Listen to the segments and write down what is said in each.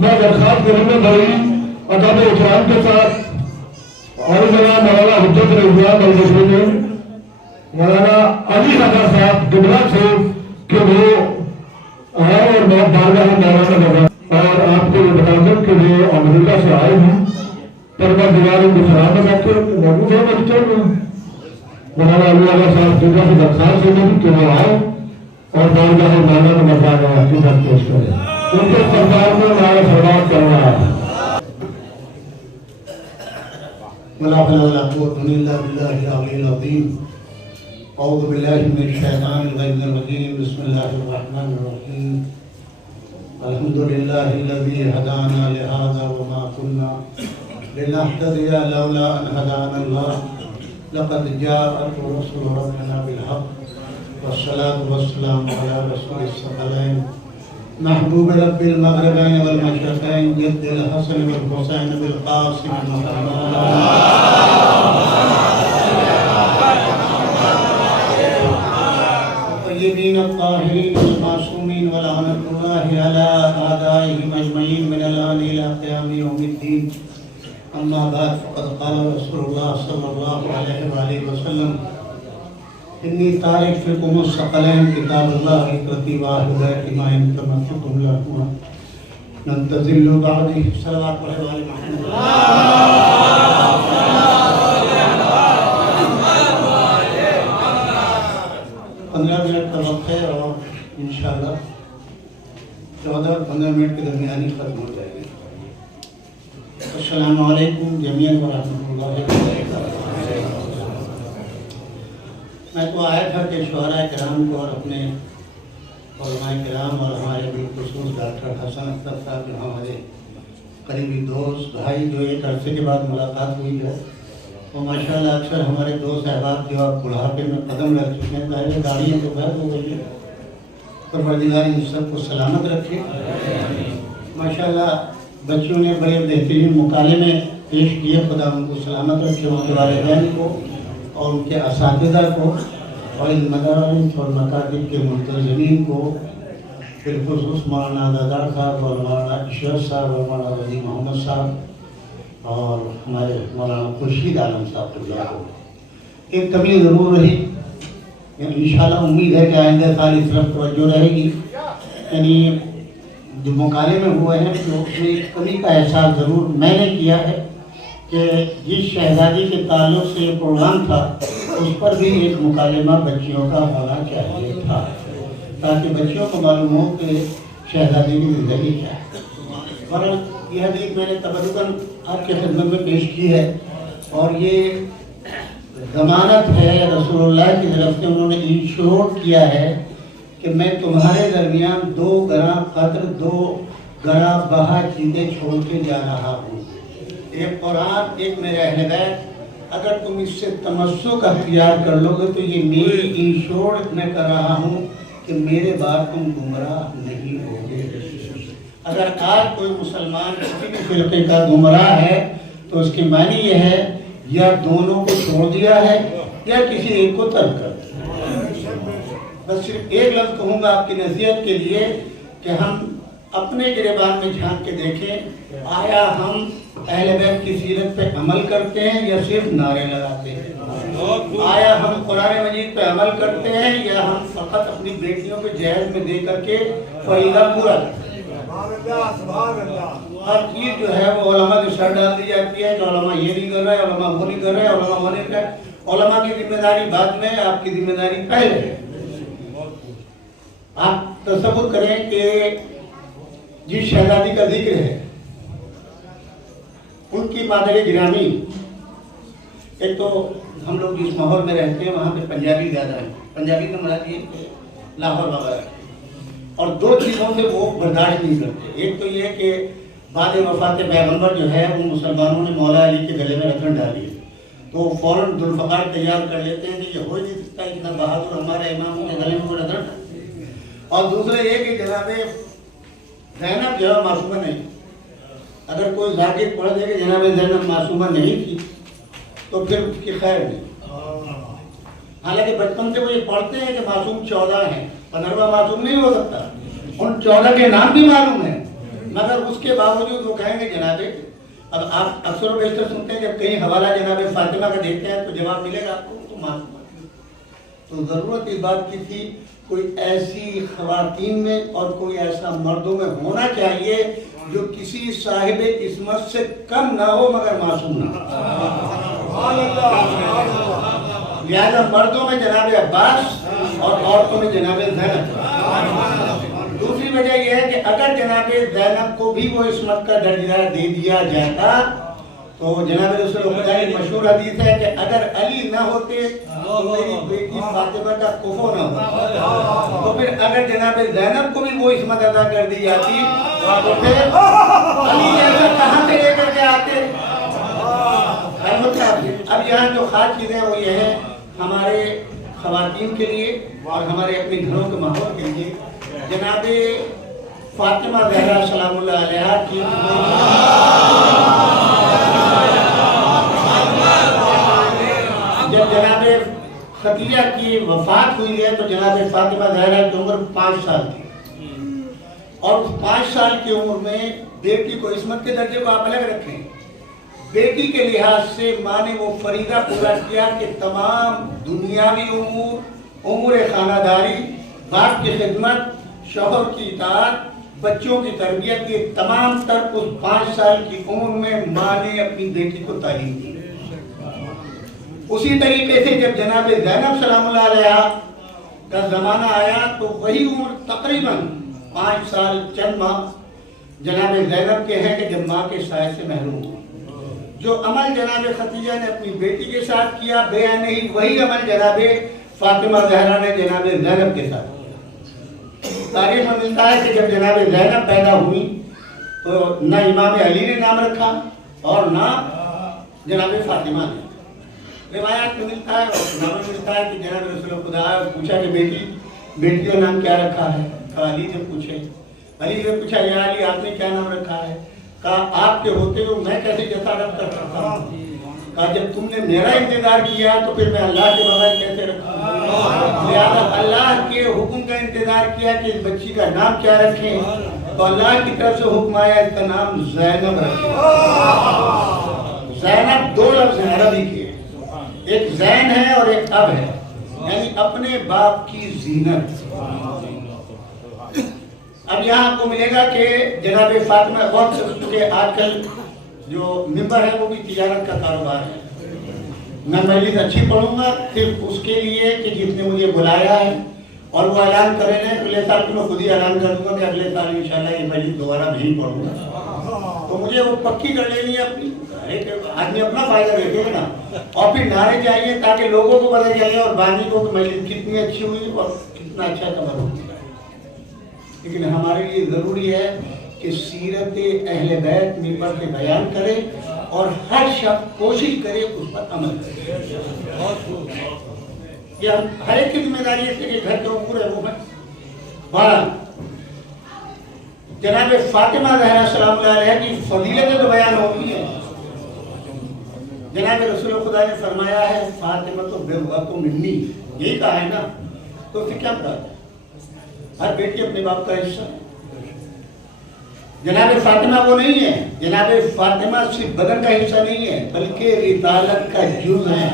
میں درخواست کروں گا بڑی ادب احترام کے ساتھ اور جناب مولانا حجت رضوان البصری مولانا علی حیدر صاحب دبلا سے کہ وہ آئے اور بہت بارگاہ مولانا لگا اور آپ کو یہ بتا دوں کہ وہ امریکہ سے آئے ہیں پروردگار ان کو سلامت رکھے موجود ہے بچوں میں مولانا علی حیدر صاحب دبلا سے درخواست ہے کہ وہ آئے اور بارگاہ مولانا مزار عقیدت پیش کرے ان کے سرکار میں ہمارا سوال کرنا ہے ولا حول ولا قوة إلا بالله العلي العظيم أعوذ بالله من الشيطان الرجيم بسم الله الرحمن الرحيم الحمد لله الذي هدانا لهذا وما كنا لنهتدي لولا أن هدانا الله لقد جاءت رسل ربنا بالحق والصلاة والسلام على رسول الثقلين محبوب رب المغربين والمشرقين جد الحسن والحسين بالقاسم محمد الطيبين الطاهرين المعصومين ولعنة الله على أعدائهم أجمعين من الآن إلى قيام يوم الدين أما بعد فقد قال رسول الله صلى الله عليه وآله وسلم إني تارك فيكم الثقلين كتاب الله اقرأوا وهداية ما إن تمسكتم لهما لن تضلوا بعدي صلوات الله على محمد 15 منٹ کا وقت ہے اور انشاءاللہ 14-15 منٹ کے درمیان ہی ختم ہو جائے گی. السلام علیکم جمیعاً ورحمۃ اللہ وبرکاتہ. میں تو آیا تھا کہ شعراء کرام کو اور اپنے علماء کرام اور ہمارے بالخصوص ڈاکٹر حسن اختر صاحب جو ہمارے قریبی دوست بھائی جو ایک عرصے کے بعد ملاقات ہوئی ہے وہ ماشاءاللہ اکثر ہمارے دوست احباب جو اب بڑھاپے میں قدم رکھ چکے ہیں ظاہر گاڑیاں تو غائب ہو گئی ہیں پروردگار ان سب کو سلامت رکھے. ماشاءاللہ بچوں نے بڑے بہترین مکالمے پیش کیے. خدا ان کو سلامت رکھے ان کے والدین کو اور ان کے اساتذہ کو اور ان مدارس اور مکاتب کے منتظمین کو بالخصوص مولانا دادار صاحب اور مولانا اشرف صاحب اور مولانا ولی محمد صاحب اور ہمارے مولانا خورشید عالم صاحب کو. ایک کمی ضرور رہی انشاءاللہ امید ہے کہ آئندہ سال اس طرف توجہ رہے گی. یعنی جو مکالمے ہوئے ہیں تو اس میں ایک کمی کا احساس ضرور میں نے کیا ہے کہ جس شہزادی کے تعلق سے یہ پروگرام تھا اس پر بھی ایک مکالمہ بچیوں کا ہونا چاہیے تھا تاکہ بچیوں کو معلوم ہو کہ شہزادی کی زندگی کیا ہے. اور یہ حدیث میں نے تبرکاً آپ کے خدمت میں پیش کی ہے اور یہ ضمانت ہے رسول اللہ کی طرف سے. انہوں نے انشور کیا ہے کہ میں تمہارے درمیان 2 گرہ قدر 2 گرہ بہا چیزیں چھوڑ کے جا رہا ہوں. ایک قرآن ایک میرے اہل بیت. اگر تم اس سے تمسک اختیار کر لو گے تو یہ میری انشور میں کر رہا ہوں کہ میرے بعد تم گمراہ نہیں ہوگے. اگر آج کوئی مسلمان کسی بھی فرقے کا گمراہ ہے تو اس کی معنی یہ ہے یا دونوں کو چھوڑ دیا ہے یا کسی ایک کو ترک کر دیا. بس صرف ایک لفظ کہوں گا آپ کی نصیحت کے لیے کہ ہم اپنے گریبان میں جھانک کے دیکھیں آیا ہم اہل بیت کی سیرت پہ عمل کرتے ہیں یا صرف نعرے لگاتے ہیں. آیا ہم قرآن مجید پہ عمل کرتے ہیں یا ہم فقط اپنی بیٹیوں کو جہیز میں دے کر کے فریضہ پورا کرتے ہیں. ہر چیز جو ہے وہ علماء کی سر ڈال دی جاتی ہے کہ علماء یہ نہیں کر رہے علماء وہ نہیں کر رہے علماء وہ نہیں کر رہے. علماء کی ذمہ داری بعد میں آپ کی ذمہ داری پہلے ہے. آپ تصور کریں کہ جس شہزادی کا ذکر ہے ان کی مادر گرامی. ایک تو ہم لوگ جس ماحول میں رہتے ہیں وہاں پہ پنجابی زیادہ ہیں. پنجابی کا مراد یہ لاہور وغیرہ اور 2 چیزوں سے وہ برداشت نہیں کرتے. ایک تو یہ کہ بعد وفات پیغمبر جو ہے وہ مسلمانوں نے مولا علی کے گلے میں رتن ڈالی ہے تو فوراً ذوالفقار تیار کر لیتے ہیں کہ یہ ہو نہیں سکتا اتنا بہادر ہمارے امام کے گلے میں وہ رتن. اور دوسرا یہ کہ جناب زینب جو ہے معصومہ نہیں. اگر کوئی ذاکر پڑھ دے کہ جناب زینب معصومہ نہیں تھی تو پھر اس کی خیر نہیں. حالانکہ بچپن سے وہ یہ پڑھتے ہیں کہ معصوم 14 ہیں. 15واں معصوم نہیں ہو سکتا. ان 14 کے نام بھی معلوم ہیں मगर उसके बावजूद वो कहेंगे जनाबे, अब आप अक्सर व बेशतर सुनते हैं जब कहीं हवाला जनाबे फातिमा का देखते हैं तो जवाब मिलेगा आपको तो मासूम। तो ज़रूरत इस बात की थी कोई ऐसी ख़वातीन में और कोई ऐसा मर्दों में होना चाहिए जो किसी साहिब किस्मत से कम ना हो मगर मासूम ना हो। लिहाजा मर्दों में जनाब अब्बास और औरतों में जनाब ज़ैनब। दूसरी वजह यह है कि अगर जनाब ज़ैनब को भी वो इस्मत का दर्जा दे दिया जाता तो जनाब रसूल खुदा की मशहूर हदीस है कि अगर अली न होते तो मेरी बेटी फातिमा का कुफो न होता। तो फिर अगर जनाब ज़ैनब को भी वो इस्मत अदा कर दी जाती तो फिर अली जैसा कहाँ से लेकर के आते। अब यहाँ जो खास चीज़ें वो ये है हमारे ख़वातीन के लिए और हमारे अपने घरों के माहौल के लिए जनाब फातिमा ज़हरा सलामुल्लाह अलैहा की जब जनाब खदीजा की वफात हुई है तो जनाब फातिमा ज़हरा की उम्र 5 साल थी और 5 साल की उम्र में बेटी को इस्मत के दर्जे को आप अलग रखें। बेटी के लिहाज से माँ ने वो फरीदा पूरा किया कि तमाम दुनियावी उमूर खानादारी, बाप की खिदमत, शौहर की इताअत, बच्चों की तरबियत, ये तमाम तर उस 5 साल की उम्र में माँ ने अपनी बेटी को तालीम दी। उसी तरीके से जब जनाब ज़ैनब सलामुल्लाह अलैहा का ज़माना आया तो वही उम्र तकरीबन 5 साल चंद माह जनाब ज़ैनब के हैं कि जब माँ के साए से महरूम हुआ। जो अमल जनाब खदीजा ने अपनी बेटी के साथ किया बयान ही वही अमल जनाब फातिमा ज़हरा ने जनाब ज़ैनब के साथ किया। तारीख में मिलता है कि जब जनाब ज़ैनब पैदा हुई तो न इमाम अली ने नाम रखा और न जनाब फातिमा ने। रिवायात में मिलता है और नाम मिलता है कि जनाब रसूल खुदा पूछा कि बेटी का नाम क्या रखा है। अली ने पूछे, अली ने पूछा या अली आपने क्या नाम रखा है। कहा आपके होते हुए मैं कैसे जसारत कर सकता हूँ। कहा जब तुमने मेरा इंतजार किया तो फिर मैं अल्लाह के बगैर कैसे रखूँ। लिहाजा अल्लाह के हुक्म का इंतजार किया कि इस बच्ची का नाम क्या रखें तो अल्लाह की तरफ से हुक्म आया इसका नाम ज़ैनब रखें। ज़ैनब 2 लफ्ज़ हैं अरबी के, एक ज़ैन है और एक अब है, यानी अपने बाप की जीनत। अब यहाँ आपको मिलेगा कि जनाब फातिमा वक्त चूँकि आजकल जो मिंबर है वो भी तिजारत का कारोबार है। मैं मजलिस अच्छी पढ़ूंगा सिर्फ उसके लिए कि जिसने मुझे बुलाया है और वो ऐलान करे ना अगले साल की मैं खुद ही ऐलान कर दूंगा कि अगले साल इंशाल्लाह ये मजलिस दोबारा नहीं पढ़ूंगा। तो मुझे वो पक्की कर लेनी है अपनी, आदमी अपना फायदा देखेगा ना और फिर नारे चाहिए ताकि लोगों को पता चले और बाकी को मजलिस कितनी अच्छी हुई और कितना अच्छा खबर होती है। लेकिन हमारे लिए ज़रूरी है कि सीरत अहले बैत मिंबर पे बयान करे और हर शख्स कोशिश करे उस पर अमल करे। ये हम हर एक की जिम्मेदारी है कि घर के पूरे वो है। बारह जनाब फातिमा ज़हरा सलामुल्लाह अलैहा की फजीलतें तो बयान होती है। जनाब रसूल खुदा ने फरमाया है फातिमा तो बेवफा मिन्नी, यही कहा है ना, तो फिर क्या बात है। हर बेटी अपने बाप का हिस्सा है। जनाब फातिमा वो नहीं है, जनाब फातिमा सिर्फ बदन का हिस्सा नहीं है बल्कि रिसालत का जुज़ है।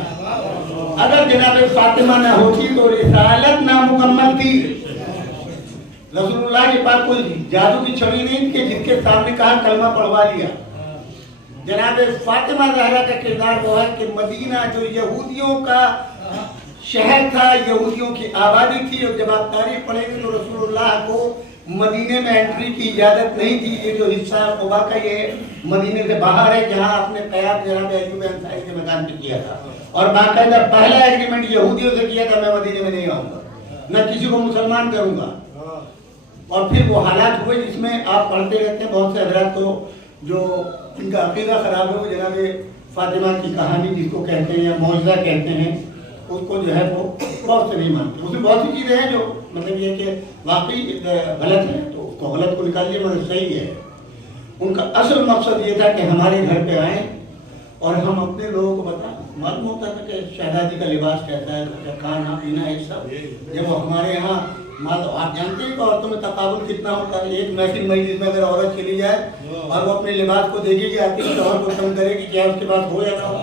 अगर जनाब फातिमा ना होती तो रिसालत नामुकम्मल थी। रसूलुल्लाह के पास कोई जादू की छड़ी नहीं कि जिसके सामने कहा कलमा पढ़वा लिया। जनाब फातिमा ज़हरा का किरदार वो है कि मदीना जो यहूदियों का शहर था, यहूदियों की आबादी थी और जब आप तारीख पढ़ेंगे तो रसूलुल्लाह को मदीने में एंट्री की इजाज़त नहीं थी। ये जो हिस्सा कुबा का ये मदीने से बाहर है जहाँ आपने क़याम जनाब अय्यूब अंसारी के मैदान पे किया था और बाकायदा पहला एग्रीमेंट यहूदियों से किया था मैं मदीने में नहीं आऊँगा, न किसी को मुसलमान करूँगा। और फिर वो हालात हुए जिसमें आप पढ़ते रहते हैं बहुत से हज़रात तो जो इनका अक़ीदा ख़राब है वो जनाब फातिमा की कहानी जिसको कहते हैं या मौजज़ा कहते हैं उसको जो है वो बहुत से नहीं मानते। उसमें बहुत सी चीज़ें हैं जो मतलब ये कि वाकई गलत है तो उसको गलत को निकालिए मगर सही है। उनका असल मकसद ये था कि हमारे घर पे आए और हम अपने लोगों को बताएं। मालूम होता था कि शहजादी का लिबास कैसा है, खाना पीना ये सब। जब वो हमारे यहाँ आप जानते हैं कि औरतों में तकाबुल कितना होता है। एक महफिल मजलिस में अगर औरत चली जाए और वो अपने लिबास को देखेगी, आती है शौहर को कम करेगी, क्या उसके पास हो या ना हो,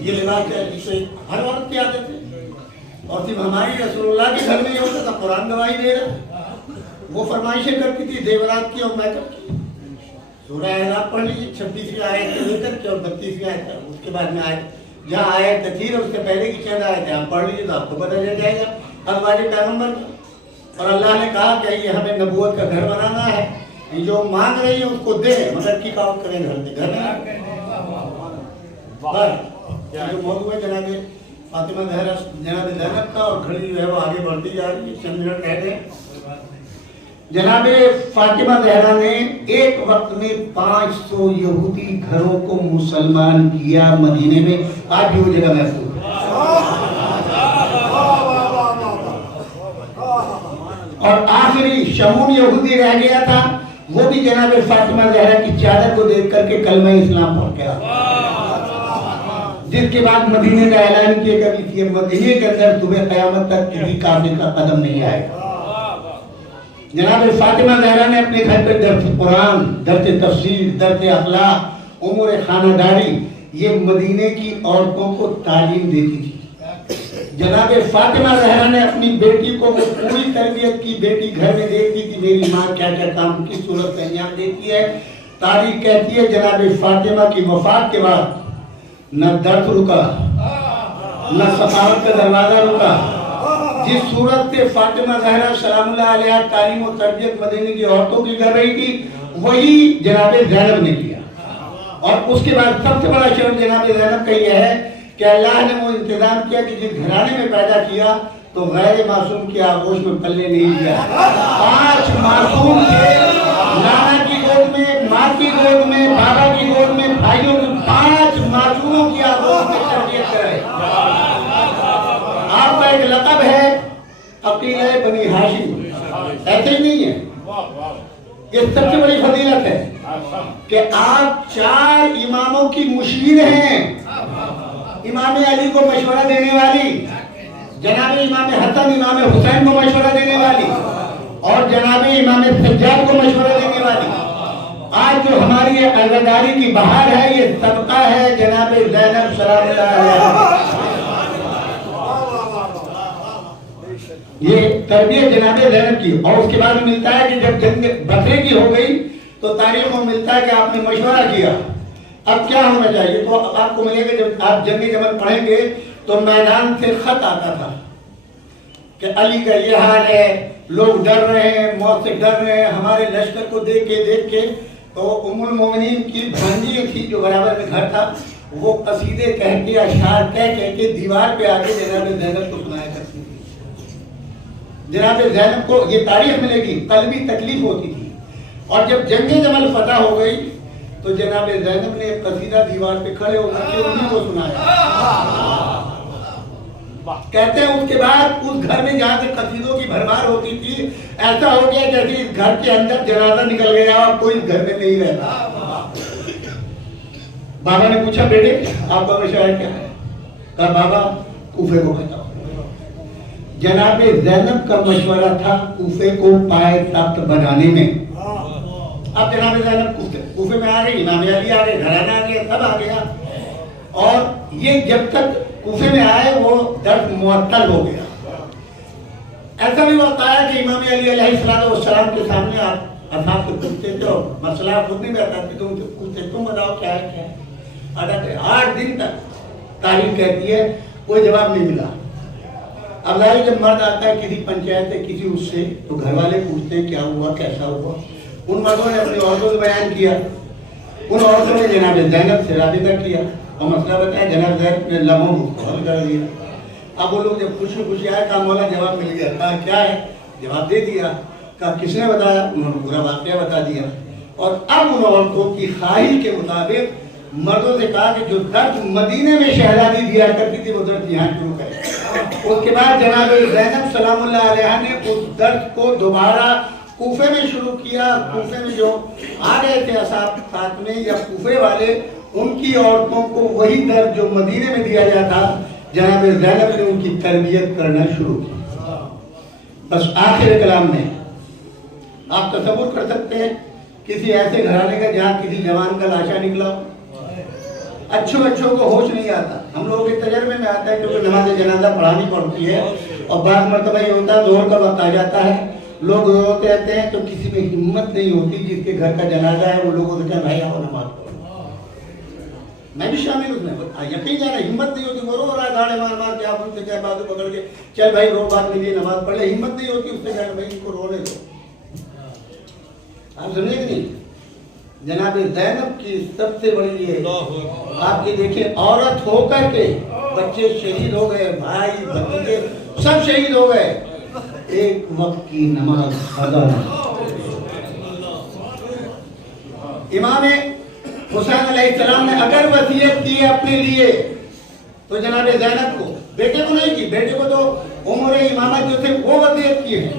ये लिबास है, इसे हर औरत की आदत है। और सिर्फ हमारी रसूलुल्लाह के घर में ये होता था, कुरान गवाही दे रहा, वो फरमाइशें करती थी देवरात की और मैकअप की। सूरह अहज़ाब पढ़ लीजिए 26वीं आयत से लेकर के और 32वीं आयत तक, उसके बाद में आयत जहाँ आयत तकरीर उससे पहले की चंद आयत है, आप पढ़ लीजिए तो आपको पता चल जाएगा हमारे पैगम्बर। और अल्लाह ने कहा कि ये हमें नबूवत का घर बनाना है, ये जो मांग रही है उसको दे, मगर की काम करें घर में, घर में जो मौजूद है जनाब फातिमा ज़हरा जनाब ज़ैनब का, और घड़ी जो है वो आगे बढ़ती जा रही है। चंद मिनट कह दें, जनाब फातिमा ज़हरा ने एक वक्त में 500 यहूदी घरों को मुसलमान किया मदीने में, आज भी वो जगह महफूज है। और आखिरी शमून यहूदी रह गया था, वो भी जनाब फातिमा ज़हरा की चादर को देख करके कलमा इस्लाम पढ़ गया, जिसके बाद मदीने का ऐलान किया कि मदीने के अंदर सुबह क़यामत तक किसी काफिर का कदम नहीं आएगा। जनाब फातिमा ज़हरा ने अपने घर पे दर्स कुरान, दर्स तफसीर, दर्स अखलाक, उमूर खानदारी, ये मदीने की औरतों को तालीम देती थी। जनाब फातिमा ज़हरा ने अपनी बेटी को वो पूरी तरबियत की, बेटी घर में देखती थी मेरी माँ क्या क्या काम किस सूरत से अंजाम देती है। तारीख कहती है जनाब फातिमा की वफात के बाद न दर्द रुका, न सखावत का दरवाजा रुका। जिस सूरत से फातिमा ज़हरा सलामुल्लाह अलैहा तालीम और तरबियत मदीने की औरतों की कर रही थी, वही जनाब ज़ैनब ने किया। और उसके बाद सबसे बड़ा शर्म जनाब ज़ैनब का यह है कि अल्लाह ने वो इंतजाम किया कि जिस घराने में पैदा किया तो गैर मासूम की आगोश में पल्ले नहीं दिया। 5 मासूम थे, नाना की गोद में, माँ की गोद में, बाबा की गोद में, भाइयों की 5 मासूमों की आगोश में तरबियत कराई। आपका एक लक़ब है अकीला बनी हाशिम, ऐसे ही नहीं है, ये सबसे बड़ी फजीलत है कि आप 4 इमामों की मुशीर हैं। इमाम अली को मशवरा देने वाली, जनाब इमाम हसन इमाम हुसैन को मशवरा देने वाली, और जनाब इमाम सज्जाद को मशवरा देने वाली। आज जो हमारी ये अज़ादारी की बहार है, ये सबका है जनाब ज़ैनब सलामुल्लाह अलैहा। ये तरबियत जनाब ज़ैनब की। और उसके बाद मिलता है कि जब जंग बसरे की हो गई तो तारीख में मिलता है कि आपने मशवरा किया अब क्या होना चाहिए। तो आपको मिलेगा जब आप जंग जमल पढ़ेंगे तो मैदान से खत आता था कि अली का ये हाल है, लोग डर रहे हैं, मौत से डर रहे हैं। हमारे लश्कर को देख के तो उम्मुल मोमिनीन की भांजी थी जो बराबर में घर था, वो कसीदे कह के अशआर कह के दीवार पे आके जनाब ज़ैनब को सुनाया करती थी। जनाब ज़ैनब को ये तारीख मिलेगी, कल्बी तकलीफ होती थी। और जब जंग जमल फतह हो गई तो जनाब ज़ैनब ने कसीदा दीवार पे खड़े होकर के उन्हीं को सुनाया। कहते हैं उसके बाद उस घर में जहाँ से कसीदों की भरमार होती थी, ऐसा हो गया जैसे इस घर के अंदर जनाजा निकल गया और कोई इस घर में नहीं रहता। बाबा ने पूछा बेटे आपका मशवरा क्या है? कहा बाबा कूफे को बताओ। जनाब ज़ैनब का मशवरा था कूफे को पाए तख्त बनाने में। अब जनाब ज़ैनब कूफे में आ गए, इमाम अली आ गए, घराना आ गया, सब आ गया। और ये जब तक कूफे में आए वो दर्द मुअत्तल हो गया। ऐसा भी होता है कि इमाम अली अलैहिस्सलाम के सामने आप असहाब से पूछते थे और मसला खुद नहीं बताते, तुम पूछते तुम बताओ क्या है क्या है। 8 दिन तक तारीख कहती है कोई जवाब नहीं मिला। अब लाइक जब मर्द आता है किसी पंचायत से किसी उससे तो घर वाले पूछते हैं क्या हुआ कैसा हुआ। उन मर्दों ने अपनी औरतों से बयान किया, उन औरतों ने जनाब ज़ैनब से राबिता किया और मसला बताया। जनाब ज़ैनब ने लम्हों को हल कर दिया। अब वो लोग जब खुशी खुशी आए कहा मौला जवाब मिल गया। कहा क्या है? जवाब दे दिया। कहा किसने बताया? उन्होंने पूरा वाक़या बता दिया। और अब उन औरतों की ख्वाहिश के मुताबिक मर्दों से कहा कि जो दर्द मदीने में शहजादी दिया करती थी वो दर्द यहाँ शुरू करें। उसके बाद जनाब ज़ैनब सलामुल्लाह अलैहा ने उस दर्द को दोबारा कूफे में शुरू किया। कूफे में जो आ रहे थे असाब साथ में या कूफे वाले, उनकी औरतों को वही दर्द जो मदीने में दिया जाता, जनाब ज़ैनब ने उनकी तरबियत करना शुरू की। बस आखिर कलाम में आप तसव्वुर कर सकते हैं किसी ऐसे घराने का जहाँ किसी जवान का लाशा निकला हो। अच्छों को होश नहीं आता, हम लोगों के तजर्बे में आता है क्योंकि नमाज जनाजा पढ़ानी पड़ती है और बाद मरतबा ये होता है जोहर का वक्त आ जाता है, लोग रोते रहते हैं तो किसी में हिम्मत नहीं होती, जिसके घर का जनाजा है वो लोगों से भाई आओ नमाज पढ़ो। मैं भी शामिल उसमें, यकीन जाना हिम्मत नहीं होती, वो रो रहा है गाड़े मार मार के, आप उनसे क्या बाजू पकड़ के चल भाई रो बात नहीं नमाज पढ़ ले, हिम्मत नहीं होती उससे कहना भाई इनको रोने दो। आप सुनिए कि नहीं, जनाब ज़ैनब की सबसे बड़ी ये आपकी देखिए औरत होकर के बच्चे शहीद हो गए, भाई भतीजे सब शहीद हो गए, एक वक्त की नमाज अदा। इमाम हुसैन अलैहिस्सलाम ने अगर वसीयत की है अपने लिए तो जनाब ज़ैनब को, बेटे को नहीं की, बेटे को तो उम्र इमामत जो थे वो वसीयत की है,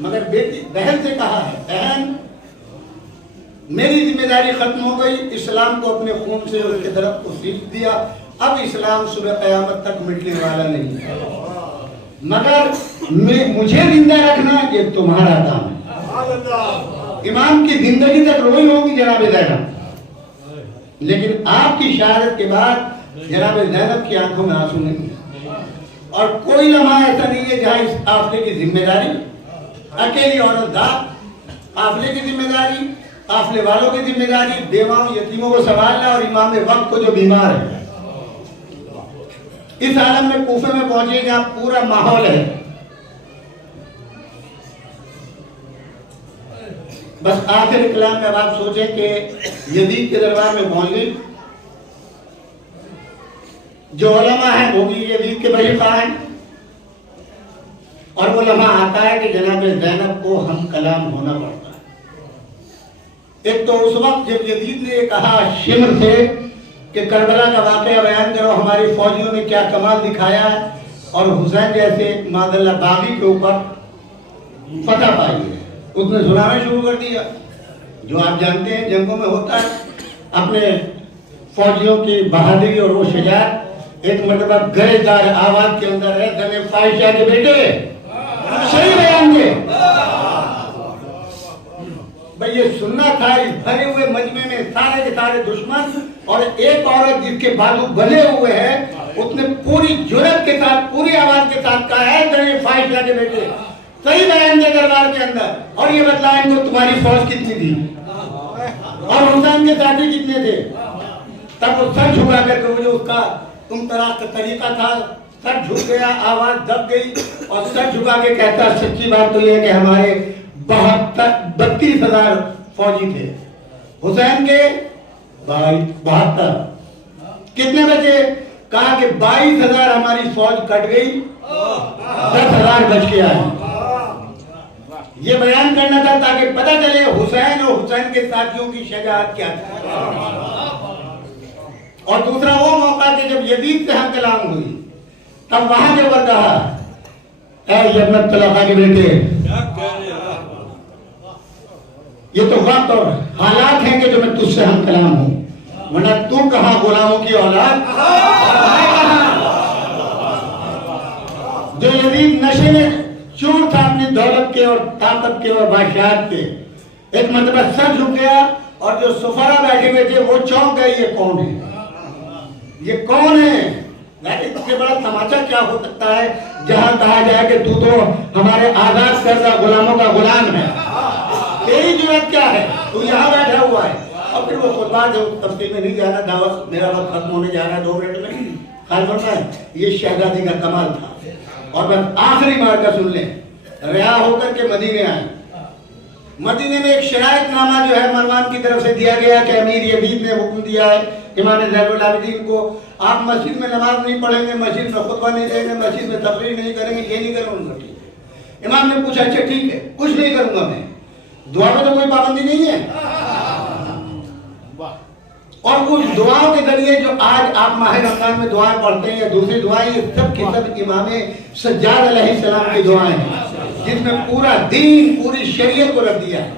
मगर बेटी बहन से कहा है बहन मेरी जिम्मेदारी खत्म हो गई, इस्लाम को अपने खून से उसके तरफ को सीख दिया, अब इस्लाम सुबह क़यामत तक मिटने वाला नहीं है, मगर मुझे जिंदा रखना ये तुम्हारा काम है। इमाम की जिंदगी तक रोई होगी जनाब ज़ैनब, लेकिन आपकी शहादत के बाद जनाब ज़ैनब की आंखों में आंसू नहीं है। और कोई लम्हा ऐसा नहीं है जहाँ इस काफिले की जिम्मेदारी अकेली औरत था, काफिले की जिम्मेदारी, काफिले वालों की जिम्मेदारी बेवाओं यतीमों को संभालना और इमाम वक्त को जो बीमार है। इस आलम में कूफे में पहुंचे जहां पूरा माहौल है, बस आखिर कलाम में अब आप सोचें कि यजीद के दरबार में पहुंच गई, जो उलमा है वो भी यजीद के बड़ी हैं, और वो लम्हा आता है कि जनाब ज़ैनब को हम कलाम होना पड़ता है। एक तो उस वक्त जब यजीद ने कहा शिमर से कि करबला का वाक़या बयान करो, हमारी फौजियों ने क्या कमाल दिखाया है, और हुसैन जैसे मादल्ला बागी के ऊपर फतह पाई है, उसने सुनाना शुरू कर दिया। जो आप जानते हैं जंगों में होता है, अपने फौजियों की बहादुरी और वो शुजाअत। एक मर्तबा गरेदार आवाज के अंदर है, दमे फाहिशा के बेटे सही बयान दे। भाई ये सुनना था इस भरे हुए मजमे में सारे के सारे दुश्मन, और एक औरत जिसके बाजू बने हुए हैं उसने पूरी जुर्रत के साथ पूरी आवाज के साथ कहा है दमे फाहिशा के बेटे सही बयान दे दरबार के अंदर, और ये बतलाया इनको तुम्हारी फौज कितनी थी और हुसैन के साथी कितने थे। तब वो सर झुका करके, जो उसका तुम तराक का तरीका था, सर झुक गया, आवाज दब गई और सर झुका के कहता सच्ची बात तो ये है कि हमारे 32,000 फौजी थे, हुसैन के 72। कितने बचे? कहा कि 22,000 हमारी फौज कट गई, 10,000 बच के आए। ये बयान करना था ताकि पता चले हुसैन और हुसैन के साथियों की शजाअत क्या थी। और दूसरा वो मौका कि जब यजीद से हम कलाम हुई, तब वहां के ऊपर कहा ऐ यमन तलका के बेटे, ये तो वक्त और हालात हैं कि जो मैं तुझसे हम कलाम हूं, वरना तू कहां गुलामों की औलाद। जो यजीद नशे में चूर था अपनी दौलत के और ताकत के और बादशाहत के, एक मर्तबा सर झुक गया और जो सुफरा बैठे हुए थे वो चौंक गए, ये कौन है, ये कौन है। इससे बड़ा तमाचा क्या हो सकता है जहां कहा जाए कि तू तो हमारे आजाद करदा गुलामों का गुलाम है, तेरी जरूरत क्या है, तू यहाँ बैठा हुआ है। और फिर वो खुतबा जो तफसील में नहीं जाना, दावत मेरा वक्त खत्म होने जा रहा है 2 मिनट में, ख्याल करना है। ये शहजादी का कमाल था। और बस आखिरी मार्का सुन लें, रिहा होकर के मदीने आए। मदीने में एक शरायतनामा जो है मरवान की तरफ से दिया गया कि अमीर यजीद ने हुक्म दिया है इमाम ज़ैनुल आबिदीन को, आप मस्जिद में नमाज नहीं पढ़ेंगे, मस्जिद में खुतबा नहीं देंगे, मस्जिद में तकरीर नहीं करेंगे, ये नहीं करूँगा। ठीक है। इमाम ने पूछा अच्छा ठीक है, कुछ नहीं करूंगा मैं, दुआ में तो कोई पाबंदी नहीं है। और उस दुआओं के जरिए जो आज आप माह रमजान में दुआएं पढ़ते हैं या दूसरी दुआएं, ये सब की सब इमाम सज्जाद अलैहिस्सलाम की दुआएं हैं, जिसमें पूरा दीन पूरी शरीयत को रख दिया है।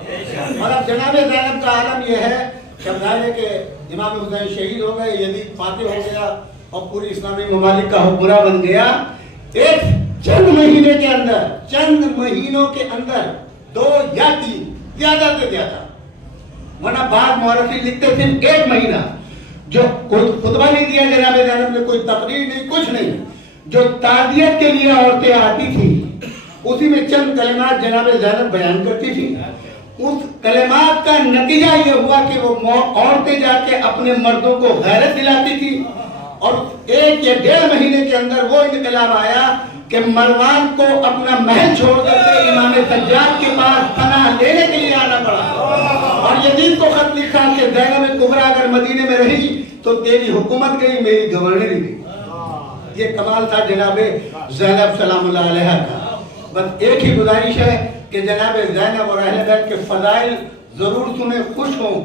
और अब जनाब ज़ैनब का आलम यह है कि इमाम हुसैन शहीद हो गए, यजीद फातिह हो गया और पूरी इस्लामी ममालिक का हुक्मरान बन गया। एक चंद महीनों के अंदर 2 या 3 ज्यादा से ज्यादा, वरना बाद मुहर्रिखीन लिखते थे 1 महीना, जो कोई खुतबा नहीं दिया जनाब ज़ैनब ने, कोई तकरीर नहीं, कुछ नहीं, जो ताज़ियत के लिए औरतें आती थी उसी में चंद कलिमात जनाब ज़ैनब बयान करती थी। उस कलिमात का नतीजा ये हुआ कि वो औरतें जाके अपने मर्दों को गैरत दिलाती थी, और 1 या 1.5 महीने के अंदर वो इनकलाब आया कि मरवान को अपना महल छोड़ करके इमाम सज्जाद के पास पनाह लेने के लिए आना पड़ा, और यजीद को खत लिखा कि ज़ैनब कुबरा अगर मदीने में रही तो तेरी हुकूमत गई, मेरी गवर्नरी गई। ये कमाल था जनाब ज़ैनब सलामुल्लाह अलैहा का। बस एक ही गुजारिश है कि जनाब ज़ैनब और अहले बैत के फज़ाइल जरूर सुने, खुश हों,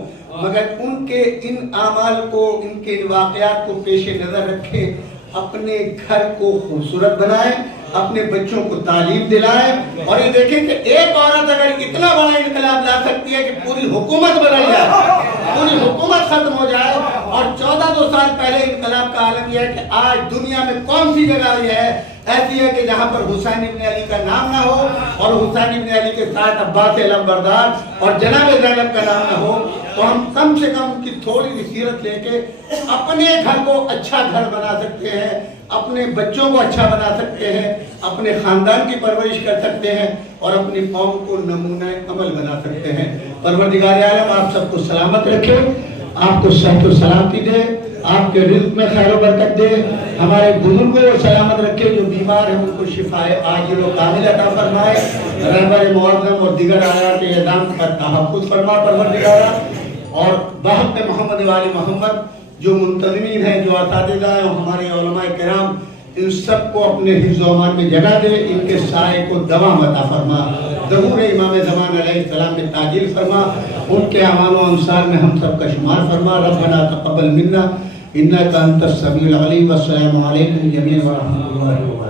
मगर उनके इन आमाल को, इनके इन वाक़यात को पेश नज़र रखें, अपने घर को खूबसूरत बनाएं, अपने बच्चों को तालीम दिलाएं, और ये देखें कि एक औरत अगर इतना बड़ा इनकलाब ला सकती है कि पूरी हुकूमत बदल जाए, पूरी हुकूमत खत्म हो जाए। और 1400 साल पहले इनकलाब का आलम यह है कि आज दुनिया में कौन सी जगह यह है ऐसी है कि जहाँ पर हुसैन इब्न अली का नाम ना हो, और हुसैन इब्न अली के साथ अब्बास अलमबरदार और जनाब ज़ैनब का नाम ना हो, तो हम कम से कम उनकी थोड़ी सी सीरत लेके अपने घर को अच्छा घर बना सकते हैं, अपने बच्चों को अच्छा बना सकते हैं, अपने खानदान की परवरिश कर सकते हैं, और अपनी कौम को नमूना अमल बना सकते हैं। परवरदिगार आलम आप सबको सलामत रखे, आपको सेहत व सलामती दे, आपके रिज़्क़ में खैर व बरकत दे, हमारे बुजुर्गों को सलामत रखे, जो बीमार हैं उनको शिफाए आजिल व कामिल अता फरमाए, रहबर मुअज़्ज़म और दीगर आयात एज़ाम का तहफ़्फ़ुज़ फरमा परवरदिगारा, और बहक़ मोहम्मद वाले मोहम्मद जो मुंतज़मीन हैं, जो असातिज़ा हैं, हमारे उलमाए किराम, इन सब को अपने हिफ्ज़ व अमान में जगह दे, इनके साए को दवाम अता फरमा, ज़हूर इमाम ज़मान अलैहिस्सलाम में ताजिल फरमा, उनके अमान व अंसार में हम सब का शुमार फरमा। रब्बना तक़ब्बल मिन्ना इन्नका अंतस समीउल अलीम, वस्सलामु अलैकुम जमीअन व रहमतुल्लाहि व बरकातुहू।